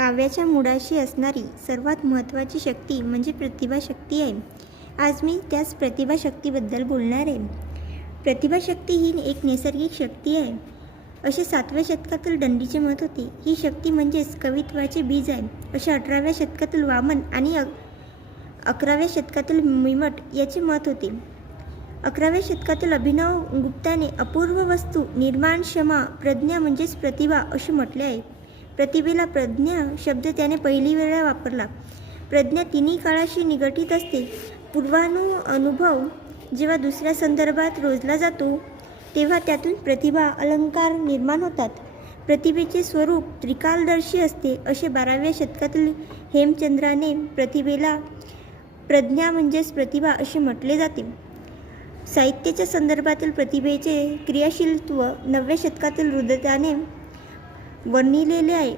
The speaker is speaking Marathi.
काव्याच्या मुळाशी असणारी सर्वात महत्त्वाची शक्ती म्हणजे प्रतिभाशक्ती आहे. आज मी त्याच प्रतिभाशक्तीबद्दल बोलणार आहे. प्रतिभाशक्ती ही एक नैसर्गिक शक्ती आहे, असे 7व्या शतकातील दंडीचे मत होते. ही शक्ती म्हणजेच कवित्वाचे बीज आहे, असे 18व्या शतकातील वामन आणि 11व्या शतकातील मिमट याचे मत होते. 11व्या शतकातील अभिनव गुप्ताने अपूर्व वस्तू निर्माणक्षमा प्रज्ञा म्हणजेच प्रतिभा असे म्हटले आहे. प्रतिभेला प्रज्ञा शब्द त्याने पहिली वेळा वापरला. प्रज्ञा तिन्ही काळाशी निगडीत असते. पूर्वानुभव जेव्हा दुसऱ्या संदर्भात रोजला जातो तेव्हा त्यातून प्रतिभा अलंकार निर्माण होतात. प्रतिभेचे स्वरूप त्रिकालदर्शी असते, असे 12व्या शतकातील हेमचंद्राने प्रतिभेला प्रज्ञा म्हणजेच प्रतिभा असे म्हटले जाते. साहित्याच्या संदर्भातील प्रतिभेचे क्रियाशीलत्व 9व्या शतकातील रुदताने वर्णिलेले आहे.